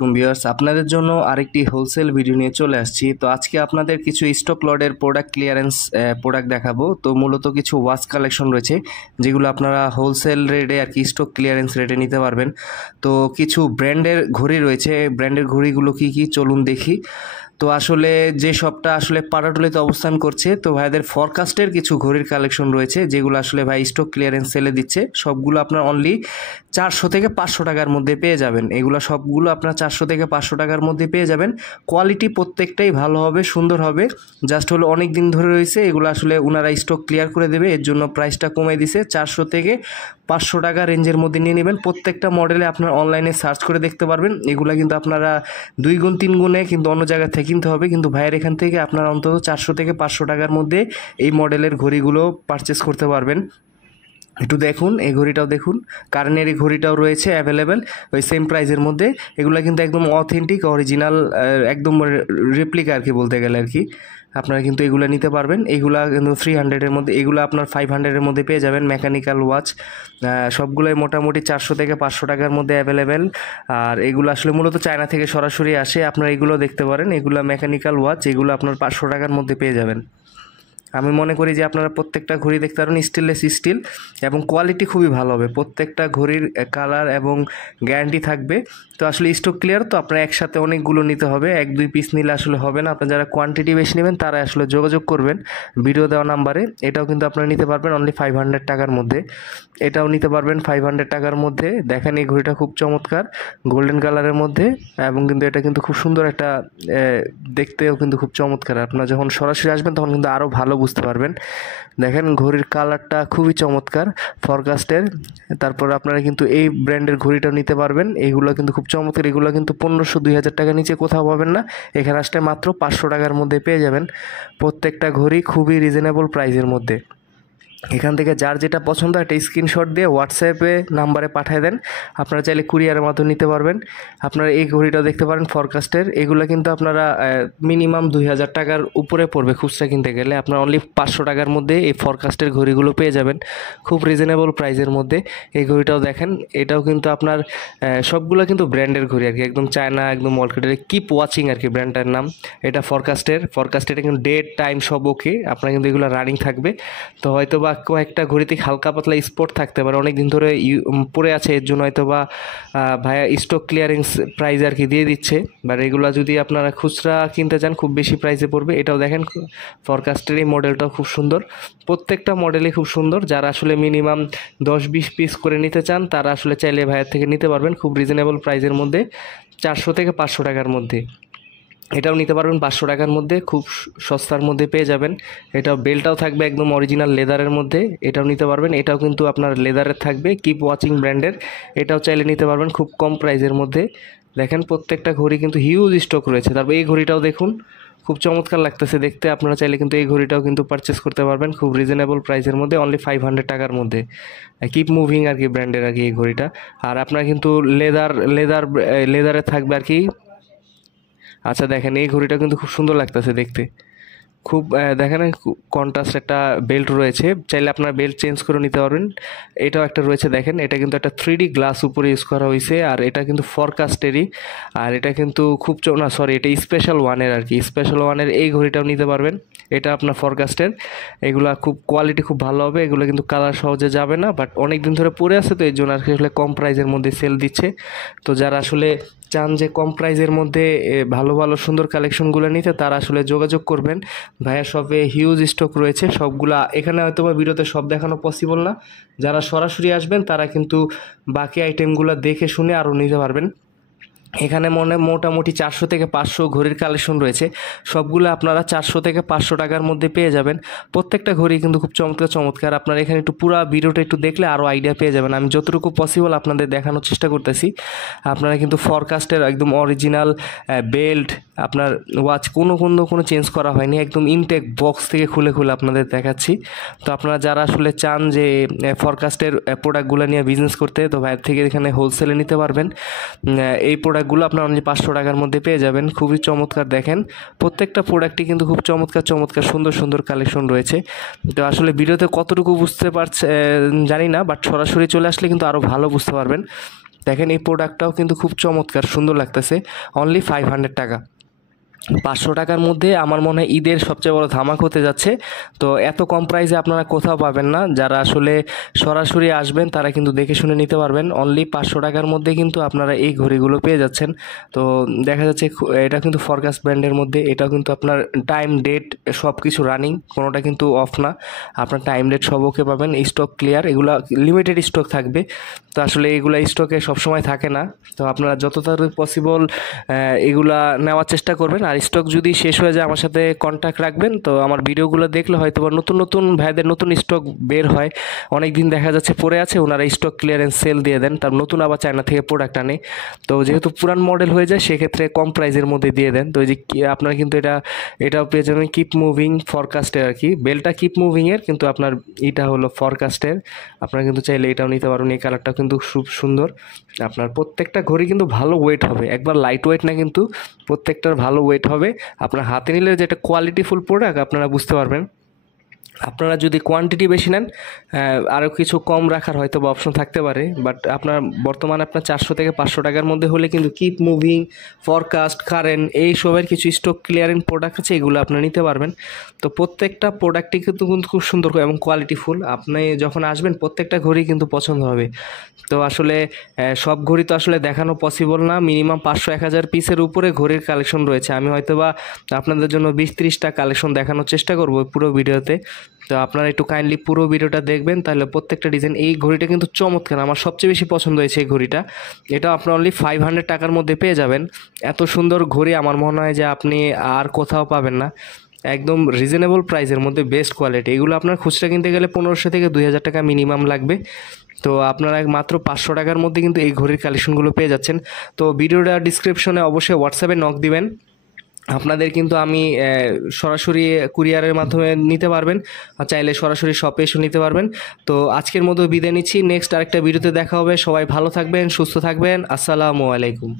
আসসালামাইকুম ভিউয়ার্স, আপনাদের জন্য আরেকটি হোলসেল ভিডিও নিয়ে চলে আসছি। তো আজকে আপনাদের কিছু স্টক লটের প্রোডাক্ট ক্লিয়ারেন্স প্রোডাক্ট দেখাবো। তো মূলত কিছু ওয়াচ কালেকশন রয়েছে যেগুলো আপনারা হোলসেল রেটে আর কি স্টক ক্লিয়ারেন্স রেটে নিতে পারবেন। তো কিছু ব্র্যান্ডের ঘড়ি রয়েছে, ব্র্যান্ডের ঘড়িগুলো কি কি চলুন দেখি। তো আসলে যে শপটা আসলে পাটাটুলিতে অবস্থান করছে, তো ভাইদের ফরকাস্টের কিছু ঘড়ির কালেকশন রয়েছে যেগুলো আসলে ভাই স্টক ক্লিয়ারেন্স সেলে দিচ্ছে। সবগুলো আপনার অনলি 400 থেকে 500 টাকার মধ্যে পেয়ে যাবেন। এগুলো সবগুলো আপনার 400 থেকে 500 টাকার মধ্যে পেয়ে যাবেন। কোয়ালিটি প্রত্যেকটাই ভালো হবে, সুন্দর হবে। জাস্ট হলো অনেক দিন ধরে রয়েছে, এগুলো আসলে ওনারা স্টক ক্লিয়ার করে দেবে, এর জন্য প্রাইসটা কমে দিছে। 400 থেকে 500 টাকা রেঞ্জের মধ্যে নিয়ে নেবেন। প্রত্যেকটা মডেলে আপনার অনলাইনে সার্চ করে দেখতে পারবেন। এগুলো কিন্তু আপনারা 2 গুণ 3 গুণে কিন্তু অন্য জায়গা থেকে কিনতে হবে, কিন্তু ভাইয়ের এখান থেকে আপনারা অন্তত 400 থেকে 500 টাকার মধ্যে এই মডেলের ঘড়িগুলো পারচেস করতে পারবেন। একটু দেখুন, এই ঘড়িটাও দেখুন, কারেন্টের এই ঘড়িটাও রয়েছে অ্যাভেলেবেল ওই সেম প্রাইসের মধ্যে। এগুলো কিন্তু একদম অথেন্টিক অরিজিনাল, একদম রেপ্লিকা আর কি বলতে গেলে আর কি। আপনারা কিন্তু এগুলো নিতে পারবেন। এগুলা কিন্তু 300-এর মধ্যে, এগুলো আপনার 500-এর মধ্যে পেয়ে যাবেন। মেকানিক্যাল ওয়াচ সবগুলোই মোটামুটি 400 থেকে 500 টাকার মধ্যে অ্যাভেলেবেল। আর এগুলো আসলে মূলত চায়না থেকে সরাসরি আসে। আপনারা এগুলো দেখতে পারেন, এগুলো মেকানিক্যাল ওয়াচ, এগুলো আপনার 500 টাকার মধ্যে পেয়ে যাবেন। আমি মনে করি যে আপনারা প্রত্যেকটা ঘড়ি দেখতে পারেন, স্টেনলেস স্টিল এবং কোয়ালিটি খুবই ভালো হবে। প্রত্যেকটা ঘড়ির কালার এবং গ্যারান্টি থাকবে। তো আসলে স্টক ক্লিয়ার, তো আপনার একসাথে অনেকগুলো নিতে হবে, 1-2 পিস নিলে আসলে হবে না। আপনার যারা কোয়ান্টিটি বেশি নেবেন তারা আসলে যোগাযোগ করবেন ভিডিও দেওয়া নাম্বারে। এটাও কিন্তু আপনারা নিতে পারবেন অনলি 500 টাকার মধ্যে। এটাও নিতে পারবেন 500 টাকার মধ্যে। দেখেন এই ঘড়িটা খুব চমৎকার, গোল্ডেন কালারের মধ্যে, এবং কিন্তু এটা কিন্তু খুব সুন্দর একটা, দেখতেও কিন্তু খুব চমৎকার। আপনারা যখন সরাসরি আসবেন তখন কিন্তু আরও ভালো বুঝতে পারবেন। দেখেন ঘড়ির কালারটা খুবই চমৎকার ফরকাস্টের। তারপর আপনারা কিন্তু এই ব্র্যান্ডের ঘড়িটাও নিতে পারবেন। এইগুলো কিন্তু খুব চমৎকার, এগুলো কিন্তু 1500-2000 টাকা নিচে কোথাও পাবেন না। এখানে আসলে মাত্র 500 টাকার মধ্যে পেয়ে যাবেন প্রত্যেকটা ঘড়ি, খুবই রিজনেবল প্রাইসের মধ্যে। এখান থেকে যার যেটা পছন্দ একটা স্ক্রিনশট দিয়ে হোয়াটসঅ্যাপে নাম্বারে পাঠিয়ে দেন। আপনারা চাইলে কুরিয়ারের মাধ্যমে নিতে পারবেন। আপনারা এই ঘড়িটাও দেখতে পারেন ফরকাস্টের। এগুলো কিন্তু আপনারা মিনিমাম 2000 টাকার উপরে পড়বে খুচরা কিনতে গেলে। আপনারা অনলি 500 টাকার মধ্যে এই ফরকাস্টের ঘড়িগুলো পেয়ে যাবেন খুব রিজনেবল প্রাইসের মধ্যে। এই ঘড়িটাও দেখেন, এটাও কিন্তু আপনার সবগুলো কিন্তু ব্র্যান্ডের ঘড়ি আর কি, একদম চায়না, একদম মার্কেটের কিপ ওয়াচিং আর কি ব্র্যান্ডটার নাম। এটা ফরকাস্টের এটা কিন্তু ডেট টাইম সব ওকে। আপনার কিন্তু এগুলো রানিং থাকবে। তো হয়তো বা কয়েকটা ঘড়িতে হালকা পাতলা স্পট থাকতে পারে, অনেক দিন ধরে পড়ে আছে, এর জন্য হয়তো বা ভাইয়া স্টক ক্লিয়ারিংস প্রাইস আর কি দিয়ে দিচ্ছে। বা এগুলো যদি আপনারা খুচরা কিনতে চান খুব বেশি প্রাইসে পড়বে। এটাও দেখেন ফরকাস্টের এই মডেলটাও খুব সুন্দর, প্রত্যেকটা মডেলই খুব সুন্দর। যারা আসলে মিনিমাম 10-20 পিস করে নিতে চান তারা আসলে চাইলে ভাইয়ের থেকে নিতে পারবেন খুব রিজনেবল প্রাইসের মধ্যে, 400 থেকে 500 টাকার মধ্যে। এটাও নিতে পারবেন 500 টাকার মধ্যে, খুব সস্তার মধ্যে পেয়ে যাবেন। এটাও বেল্টটাও থাকবে একদম অরিজিনাল লেদারের মধ্যে, এটাও নিতে পারবেন। এটাও কিন্তু আপনার লেদারের থাকবে, কিপ ওয়াচিং ব্র্যান্ডের। এটাও চাইলে নিতে পারবেন খুব কম প্রাইসের মধ্যে। দেখেন প্রত্যেকটা ঘড়ি কিন্তু হিউজ স্টক রয়েছে। তারপর এই ঘড়িটাও দেখুন, খুব চমৎকার লাগতেছে দেখতে। আপনারা চাইলে কিন্তু এই ঘড়িটাও কিন্তু পারচেস করতে পারবেন খুব রিজনেবল প্রাইসের মধ্যে, অনলি 500 টাকার মধ্যে। কিপ মুভিং আর কি ব্র্যান্ডের আর কি এই ঘড়িটা। আর আপনার কিন্তু লেদারে থাকবে আর কি। আচ্ছা দেখেন এই ঘড়িটা কিন্তু খুব সুন্দর লাগতেছে দেখতে, খুব দেখেন কন্ট্রাস্ট একটা বেল্ট রয়েছে, চাইলে আপনার বেল্ট চেঞ্জ করে নিতে পারবেন। এটাও একটা রয়েছে দেখেন, এটা কিন্তু একটা 3D গ্লাস উপরে ইউজ করা হয়েছে। আর এটা কিন্তু ফরকাস্টেরই। আর এটা কিন্তু খুব এটা স্পেশাল ওয়ানের আর কি, স্পেশাল ওয়ানের এই ঘড়িটাও নিতে পারবেন। এটা আপনার ফরকাস্টের। এগুলা খুব কোয়ালিটি খুব ভালো হবে। এগুলো কিন্তু কালার সহজে যাবে না, বাট অনেক দিন ধরে পরে আছে, তো এই জন্য আর কি আসলে কম প্রাইসের মধ্যে সেল দিচ্ছে। তো যারা আসলে চান যে কম প্রাইসের মধ্যে ভালো ভালো সুন্দর কালেকশনগুলো নিতে, তারা আসলে যোগাযোগ করবেন। ভাইয়া শপে হিউজ স্টক রয়েছে সবগুলা, এখানে হয়তো বা ভিডিওতে সব দেখানো পসিবল না। যারা সরাসরি আসবেন তারা কিন্তু বাকি আইটেমগুলো দেখে শুনে আরও নিতে পারবেন। এখানে মোটামুটি 400 থেকে 500 ঘড়ির কালেকশন রয়েছে। সবগুলো আপনারা 400 থেকে 500 টাকার মধ্যে পেয়ে যাবেন। প্রত্যেকটা ঘড়ি কিন্তু খুব চমৎকার। আপনারা এখানে একটু পুরো ভিডিওটা একটু দেখলে আরও আইডিয়া পেয়ে যাবেন। আমি যতটুকু পসিবল আপনাদের দেখানোর চেষ্টা করতেছি। আপনারা কিন্তু ফরকাস্টের একদম অরিজিনাল বেল্ট, আপনার ওয়াচ কোনো চেঞ্জ করা হয়নি, একদম ইনটেক বক্স থেকে খুলে আপনাদের দেখাচ্ছি। তো আপনারা যারা আসলে চান যে ফরকাস্টের প্রোডাক্টগুলো নিয়ে বিজনেস করতে, তো ভাইয়ের থেকে এখানে হোলসেলে নিতে পারবেন। এই প্রোডাক্টগুলো আপনার অনলি 500 টাকার মধ্যে পেয়ে যাবেন। খুবই চমৎকার দেখেন, প্রত্যেকটা প্রোডাক্টই কিন্তু খুব চমৎকার সুন্দর কালেকশন রয়েছে। তো আসলে ভিডিওতে কতটুকু বুঝতে পারছে জানি না, বাট সরাসরি চলে আসলে কিন্তু আরও ভালো বুঝতে পারবেন। দেখেন এই প্রোডাক্টটাও কিন্তু খুব চমৎকার সুন্দর লাগতেছে, অনলি 500 টাকা। 500 টাকার মধ্যে আমার মনে হয় ঈদের সবচেয়ে বড় ধামাক হতে যাচ্ছে। তো এত কম প্রাইসে আপনারা কোথাও পাবেন না। যারা আসলে সরাসরি আসবেন তারা কিন্তু দেখে শুনে নিতে পারবেন। অনলি 500 টাকার মধ্যে কিন্তু আপনারা এই ঘড়িগুলো পেয়ে যাচ্ছেন। তো দেখা যাচ্ছে এটা কিন্তু ফরকাস ব্র্যান্ডের মধ্যে, এটাও কিন্তু আপনার টাইম ডেট সব কিছু রানিং, কোনোটা কিন্তু অফ না। আপনার টাইম ডেট সব ওকে পাবেন, স্টক ক্লিয়ার, এগুলো লিমিটেড স্টক থাকবে। তো আসলে এগুলা স্টকে সবসময় থাকে না। তো আপনারা যত তাড়াতাড়ি পসিবল এগুলা নেওয়ার চেষ্টা করবেন। আর স্টক যদি শেষ হয়ে যায় আমার সাথে কন্ট্যাক্ট রাখবেন। তো আমার ভিডিওগুলো দেখলে হয়তো বা নতুন নতুন ভাইদের নতুন স্টক বের হয়, অনেক দিন দেখা যাচ্ছে পড়ে আছে, ওনারা স্টক ক্লিয়ারেন্স সেল দিয়ে দেন, তার নতুন আবার চায়না থেকে প্রোডাক্ট আনে। তো যেহেতু পুরান মডেল হয়ে যায় সেক্ষেত্রে কম প্রাইসের মধ্যে দিয়ে দেন। তো এই যে আপনারা কিন্তু এটাও পেয়ে যাবেন কিপ মুভিং ফরকাস্টের আর কি, বেলটা কিপ মুভিংয়ের, কিন্তু আপনার এটা হলো ফরকাস্টের। আপনারা কিন্তু চাইলে এটাও নিতে পারবেন, এই কালারটাও কিন্তু খুব সুন্দর। আপনার প্রত্যেকটা ঘড়ি কিন্তু ভালো ওয়েট হবে, একবার লাইট ওয়েট না, কিন্তু প্রত্যেকটার ভালো ওয়েট হবে। আপনার হাতে নিলে যেটা কোয়ালিটিফুল প্রোডাক্ট আপনারা বুঝতে পারবেন। আপনারা যদি কোয়ান্টিটি বেশি নেন আরও কিছু কম রাখার হয়তো বা অপশন থাকতে পারে, বাট আপনার বর্তমানে আপনার 400 থেকে 500 টাকার মধ্যে হলে কিন্তু কিপ মুভিং, ফরকাস্ট, কারেন্ট এই সবের কিছু স্টক ক্লিয়ারিং প্রোডাক্ট আছে, এগুলো আপনারা নিতে পারবেন। তো প্রত্যেকটা প্রোডাক্টই কিন্তু খুব সুন্দর এবং কোয়ালিটিফুল। আপনি যখন আসবেন প্রত্যেকটা ঘড়ি কিন্তু পছন্দ হবে। তো আসলে সব ঘড়ি তো আসলে দেখানো পসিবল না, মিনিমাম 500-1000 পিসের উপরে ঘড়ির কালেকশন রয়েছে। আমি হয়তো বা আপনাদের জন্য 20-30টা কালেকশন দেখানোর চেষ্টা করব পুরো ভিডিওতে। তো আপনারা একটু কাইন্ডলি পুরো ভিডিওটা দেখবেন, তাহলে প্রত্যেকটা ডিজাইন। এই ঘড়িটা কিন্তু চমৎকার, আমার সবচেয়ে বেশি পছন্দ হয়েছে এই ঘড়িটা। এটা আপনার অনলি 500 টাকার মধ্যে পেয়ে যাবেন। এত সুন্দর ঘড়ি আমার মনে হয় যে আপনি আর কোথাও পাবেন না, একদম রিজনেবল প্রাইসের মধ্যে বেস্ট কোয়ালিটি। এগুলো আপনার খুচরা কিনতে গেলে 1500 থেকে 2000 টাকা মিনিমাম লাগবে। তো আপনারা মাত্র 500 টাকার মধ্যে কিন্তু এই ঘড়ির কালেকশনগুলো পেয়ে যাচ্ছেন। তো ভিডিওটা ডিসক্রিপশনে অবশ্যই হোয়াটসঅ্যাপে নক দিবেন। আপনাদের কিন্তু আমি সরাসরি কুরিয়ারের মাধ্যমে নিতে পারবেন, চাইলে সরাসরি শপে এসে নিতে পারবেন। তো আজকের মতো বিদায় নিচ্ছি, নেক্সট আরেকটা ভিডিওতে দেখা হবে। সবাই ভালো থাকবেন, সুস্থ থাকবেন, আসসালামু আলাইকুম।